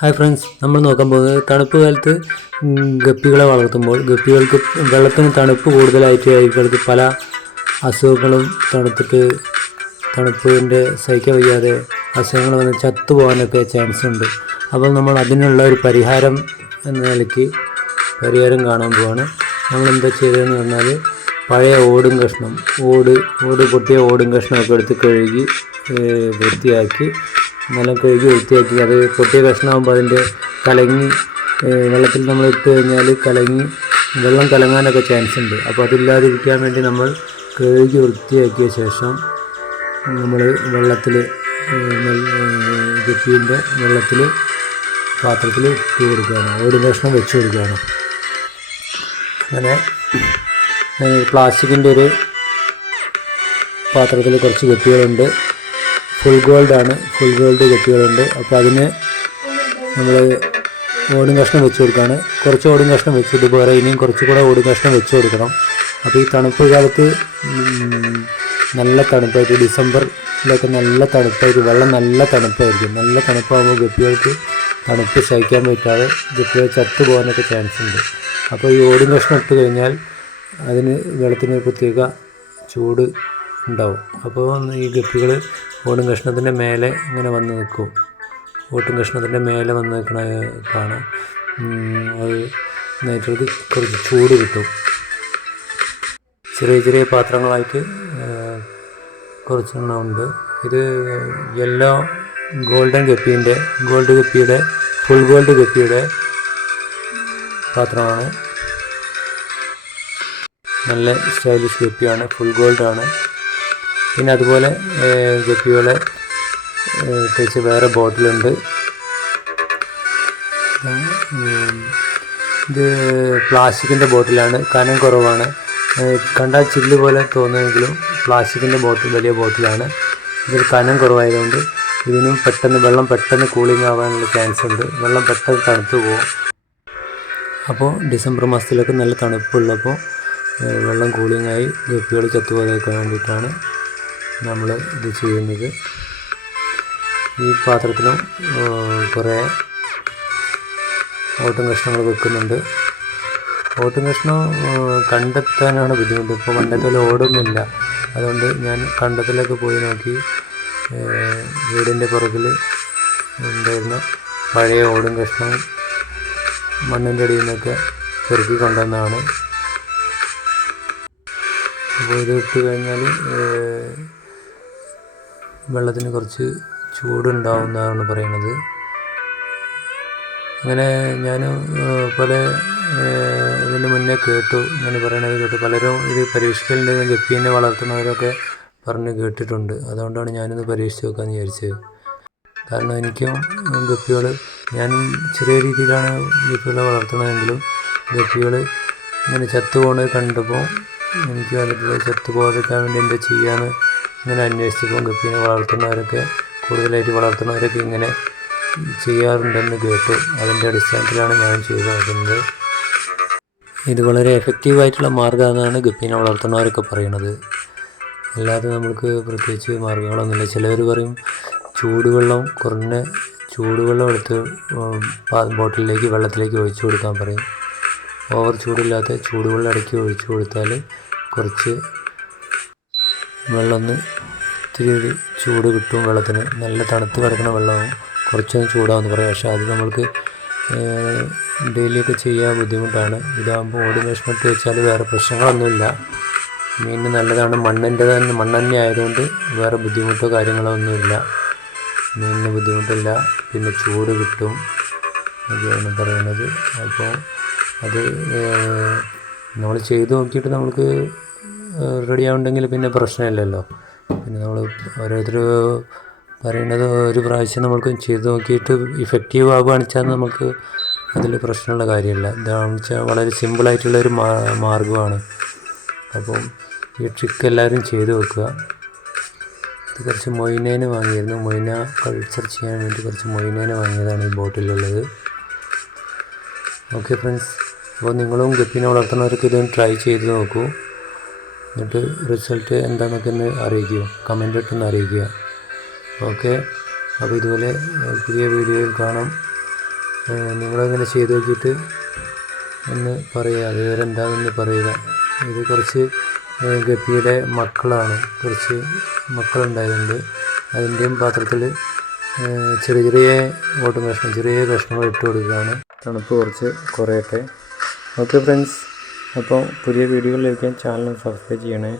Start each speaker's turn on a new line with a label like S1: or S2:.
S1: Hi friends നമ്മൾ നോക്കാൻ പോകുന്നത് തണുപ്പ് കാലത്ത് ഗപ്പികളെ വളർത്തുമ്പോൾ ഗപ്പികൾക്ക് വെള്ളത്തിന് തണുപ്പ് കൂടുതലായിട്ട് അയക്കുകൾക്ക് പല അസുഖങ്ങളും തണുത്തിട്ട് തണുപ്പിന്റെ സഹിക്കാൻ വയ്യാതെ അസുഖങ്ങൾ വന്ന് ചത്തുപോകാനൊക്കെ ചാൻസ് ഉണ്ട്. അപ്പോൾ നമ്മൾ അതിനുള്ള ഒരു പരിഹാരം എന്ന നിലയ്ക്ക് പരിഹാരം കാണാൻ പോവാണ്. നമ്മൾ എന്താ ചെയ്തതെന്ന് പറഞ്ഞാൽ പഴയ ഓടും കഷ്ണം ഓട് ഓട് പൊട്ടിയ ഓടും കഷ്ണമൊക്കെ എടുത്ത് കഴുകി വൃത്തിയാക്കി നല്ല കഴുകി വൃത്തിയാക്കി. അത് പൊട്ടിയ കഷ്ണമാകുമ്പോൾ അതിന്റെ കലങ്ങി വെള്ളത്തിൽ നമ്മൾ ഇട്ട് കഴിഞ്ഞാൽ കലങ്ങി വെള്ളം കലങ്ങാനൊക്കെ ചാൻസ് ഉണ്ട്. അപ്പോൾ അതില്ലാതിരിക്കാൻ വേണ്ടി നമ്മൾ കഴുകി വൃത്തിയാക്കിയ ശേഷം നമ്മൾ വെള്ളത്തിൽ ഗപ്പീന്റെ വെള്ളത്തിൽ പാത്രത്തിൽ ഇട്ട് കൊടുക്കുകയാണ് ഒരു കഷ്ണം വെച്ച് കൊടുക്കുകയാണ് അങ്ങനെ പ്ലാസ്റ്റിക്കിന്റെ ഒരു പാത്രത്തിൽ കുറച്ച് ഗപ്പികളുണ്ട്. ഫുൾ ഗോൾഡാണ് ഫുൾ ഗോൾഡ് കെട്ടുകളുണ്ട്. അപ്പോൾ അതിന് നമ്മൾ ഓടും കഷ്ണം വെച്ച് കൊടുക്കുകയാണ് കുറച്ച് ഓടും കഷ്ണം വെച്ച് പോരാ ഇനിയും കുറച്ചുകൂടെ ഓടും കഷ്ണം വെച്ച് കൊടുക്കണം. അപ്പോൾ ഈ തണുപ്പ് കാലത്ത് നല്ല തണുപ്പായിട്ട് ഡിസംബറിലൊക്കെ നല്ല തണുപ്പായിട്ട് വെള്ളം നല്ല തണുപ്പായിരിക്കും. നല്ല തണുപ്പാകുമ്പോൾ ഗപ്പികൾക്ക് തണുപ്പ് സഹിക്കാൻ പറ്റാതെ ഗപ്പികൾ ചത്തു പോകാനൊക്കെ ചാൻസ് ഉണ്ട്. അപ്പോൾ ഈ ഓടും കഷ്ണം ഇട്ട് കഴിഞ്ഞാൽ അതിന് വെള്ളത്തിന് പ്രത്യേക ചൂട് ഉണ്ടാവും. അപ്പോൾ ഈ ഗപ്പികൾ ഓടും കഷ്ണത്തിന്റെ മേലെ ഇങ്ങനെ വന്ന് നിൽക്കും. ഓട്ടും കഷ്ണത്തിന്റെ മേലെ വന്ന് നിൽക്കണ കാണാം അത് നന്നായിട്ട് കുറച്ച് ചൂട് കിട്ടും. ചെറിയ ചെറിയ പാത്രങ്ങളായിട്ട് കുറച്ചെണ്ണം ഉണ്ട്. ഇത് യെല്ലോ ഗോൾഡൻ ഗപ്പീന്റെ ഗോൾഡ് ഗപ്പിയുടെ ഫുൾ ഗോൾഡ് ഗപ്പിയുടെ പാത്രമാണ്. നല്ല സ്റ്റൈലിഷ് ഗപ്പിയാണ് ഫുൾ ഗോൾഡാണ്. പിന്നെ അതുപോലെ ഗപ്പികളെ തേച്ച് വേറെ ബോട്ടിലുണ്ട്. ഇത് പ്ലാസ്റ്റിക്കിന്റെ ബോട്ടിലാണ് കനം കുറവാണ്. കണ്ടാൽ ചില്ല് പോലെ തോന്നുമെങ്കിലും പ്ലാസ്റ്റിക്കിന്റെ ബോട്ടിൽ വലിയ ബോട്ടിലാണ്. ഇതിൽ കനം കുറവായതുകൊണ്ട് ഇതിനും പെട്ടെന്ന് വെള്ളം പെട്ടെന്ന് കൂളിംഗ് ആവാനുള്ള ചാൻസ് ഉണ്ട്. വെള്ളം പെട്ടെന്ന് തണുത്ത് പോകും അപ്പോൾ ഡിസംബർ മാസത്തിലൊക്കെ നല്ല തണുപ്പുള്ളപ്പോൾ വെള്ളം കൂളിംഗ് ആയി ഗപ്പികൾ ചത്തുപോകാതെ വേണ്ടിയിട്ടാണ് നമ്മൾ ഇത് ചെയ്യുന്നത്. ഈ പാത്രത്തിനും കുറേ ഓട്ടം കഷ്ണങ്ങൾ വെക്കുന്നുണ്ട്. ഓട്ടം കഷ്ണം കണ്ടെത്താനാണ് ബുദ്ധിമുട്ട്. ഇപ്പോൾ പണ്ടത്തെ പോലെ ഓടൊന്നുമില്ല. അതുകൊണ്ട് ഞാൻ കണ്ടത്തിലൊക്കെ പോയി നോക്കി വീടിന്റെ പുറകിൽ ഉണ്ടായിരുന്ന പഴയ ഓടും കഷ്ണം മണ്ണിന്റെ അടിയിൽ നിന്നൊക്കെ പെറുക്കി കൊണ്ടുവന്നതാണ്. അപ്പോൾ ഇത് ഇട്ട് കഴിഞ്ഞാൽ വെള്ളത്തിന് കുറച്ച് ചൂടുണ്ടാവുന്നതാണ് പറയുന്നത് അങ്ങനെ ഞാൻ പല ഇതിന് മുന്നേ കേട്ടു. ഞാൻ പറയണത് കേട്ടു. പലരും ഇത് പരീക്ഷിക്കലുണ്ട് ഗപ്പീനെ വളർത്തുന്നവരൊക്കെ പറഞ്ഞ് കേട്ടിട്ടുണ്ട്. അതുകൊണ്ടാണ് ഞാനിത് പരീക്ഷിച്ച് നോക്കാമെന്ന് വിചാരിച്ചത്. കാരണം എനിക്കും ഗപ്പികൾ ഞാനും ചെറിയ രീതിയിലാണ് ഗപ്പികളെ വളർത്തണമെങ്കിലും ഗപ്പികൾ ഇങ്ങനെ ചത്തു പോകുന്നത് കണ്ടപ്പോൾ എനിക്ക് വന്നിട്ടുള്ള ചത്തു പോകാതിരിക്കാൻ വേണ്ടി എന്താ ചെയ്യാന്ന് ഇങ്ങനെ അന്വേഷിച്ചപ്പോൾ ഗപ്പീനെ വളർത്തുന്നവരൊക്കെ കൂടുതലായിട്ട് വളർത്തുന്നവരൊക്കെ ഇങ്ങനെ ചെയ്യാറുണ്ടെന്ന് കേട്ടു. അതിന്റെ അടിസ്ഥാനത്തിലാണ് ഞാൻ ചെയ്തു നോക്കുന്നത് ഇത് വളരെ എഫക്റ്റീവായിട്ടുള്ള മാർഗമാണെന്നാണ് ഗപ്പീനെ വളർത്തുന്നവരൊക്കെ പറയുന്നത് അല്ലാതെ നമുക്ക് പ്രത്യേകിച്ച് മാർഗങ്ങളൊന്നുമില്ല. ചിലവർ പറയും ചൂടുവെള്ളം കുറഞ്ഞ ചൂടുവെള്ളം എടുത്ത് ബോട്ടിലേക്ക് വെള്ളത്തിലേക്ക് ഒഴിച്ചു കൊടുക്കാൻ പറയും. ഓവർ ചൂടില്ലാത്ത ചൂടുവെള്ളം ഇടയ്ക്ക് ഒഴിച്ചു കൊടുത്താൽ കുറച്ച് വെള്ളം ഒന്ന് ഇത്തിരി ഒരു ചൂട് കിട്ടും വെള്ളത്തിന്. നല്ല തണുത്ത് കിടക്കുന്ന വെള്ളമാവും കുറച്ചൊന്ന് ചൂടാവെന്ന് പറയാം. പക്ഷേ അത് നമ്മൾക്ക് ഡെയിലിയൊക്കെ ചെയ്യാൻ ബുദ്ധിമുട്ടാണ്. ഇതാകുമ്പോൾ ഓടി വിഷമിട്ട് വെച്ചാൽ വേറെ പ്രശ്നങ്ങളൊന്നുമില്ല. മീനിന് നല്ലതാണ്. മണ്ണിന്റെ തന്നെ മണ്ണെണ്ണ ആയതുകൊണ്ട് വേറെ ബുദ്ധിമുട്ടോ കാര്യങ്ങളോ ഒന്നുമില്ല. മീനിന് ബുദ്ധിമുട്ടില്ല. പിന്നെ ചൂട് കിട്ടും. ഒക്കെയാണ് പറയുന്നത്. അപ്പോൾ അത് നമ്മൾ ചെയ്ത് നോക്കിയിട്ട് നമുക്ക് റെഡി ആവുണ്ടെങ്കിൽ പിന്നെ പ്രശ്നമില്ലല്ലോ. പിന്നെ നമ്മൾ ഓരോരുത്തർ പറയുന്നത് ഒരു പ്രാവശ്യം നമ്മൾക്ക് ചെയ്ത് നോക്കിയിട്ട് ഇഫക്റ്റീവ് ആവുകയാണെന്ന് വെച്ചാൽ നമുക്ക് അതിൽ പ്രശ്നമുള്ള കാര്യമില്ല. എന്താണെന്ന് വെച്ചാൽ വളരെ സിമ്പിളായിട്ടുള്ളൊരു മാ മാർഗമാണ് അപ്പം ഈ ട്രിക്ക് എല്ലാവരും ചെയ്തു വെക്കുക. ഇത് കുറച്ച് മൊയ്നേനെ വാങ്ങിയിരുന്നു. മൊയ്ന കൾച്ചർ ചെയ്യാൻ വേണ്ടി കുറച്ച് മൊയ്നേനെ വാങ്ങിയതാണ് ഈ ബോട്ടിലുള്ളത്. ഓക്കെ ഫ്രണ്ട്സ് അപ്പോൾ നിങ്ങളും ഗപ്പിനെ വളർത്തുന്നവർക്ക് ഇതൊന്ന് ട്രൈ ചെയ്ത് നോക്കൂ. എന്നിട്ട് റിസൾട്ട് എന്താണെന്നൊക്കെ ഒന്ന് അറിയിക്കുക കമന്റ് ഇട്ടൊന്ന് അറിയിക്കുക. ഓക്കെ അപ്പോൾ ഇതുപോലെ പുതിയ വീഡിയോയിൽ കാണാം. നിങ്ങളങ്ങനെ ചെയ്ത് നോക്കിയിട്ട് ഒന്ന് പറയുക. വിവരം എന്താണെന്ന് പറയുക. ഇത് കുറച്ച് ഗപ്പിയുടെ മക്കളാണ്. കുറച്ച് മക്കളുണ്ടായതുകൊണ്ട് അതിന്റെയും പാത്രത്തിൽ ചെറിയ ചെറിയ ഓട്ടം കഷ്ണം ചെറിയ കഷ്ണങ്ങൾ ഇട്ട് കൊടുക്കുകയാണ്. തണുപ്പ് കുറച്ച് കുറയട്ടെ. ഓക്കെ ഫ്രണ്ട്സ് അപ്പോൾ പുതിയ വീഡിയോകൾ ലഭിക്കാൻ ചാനൽ സബ്സ്ക്രൈബ് ചെയ്യണേ.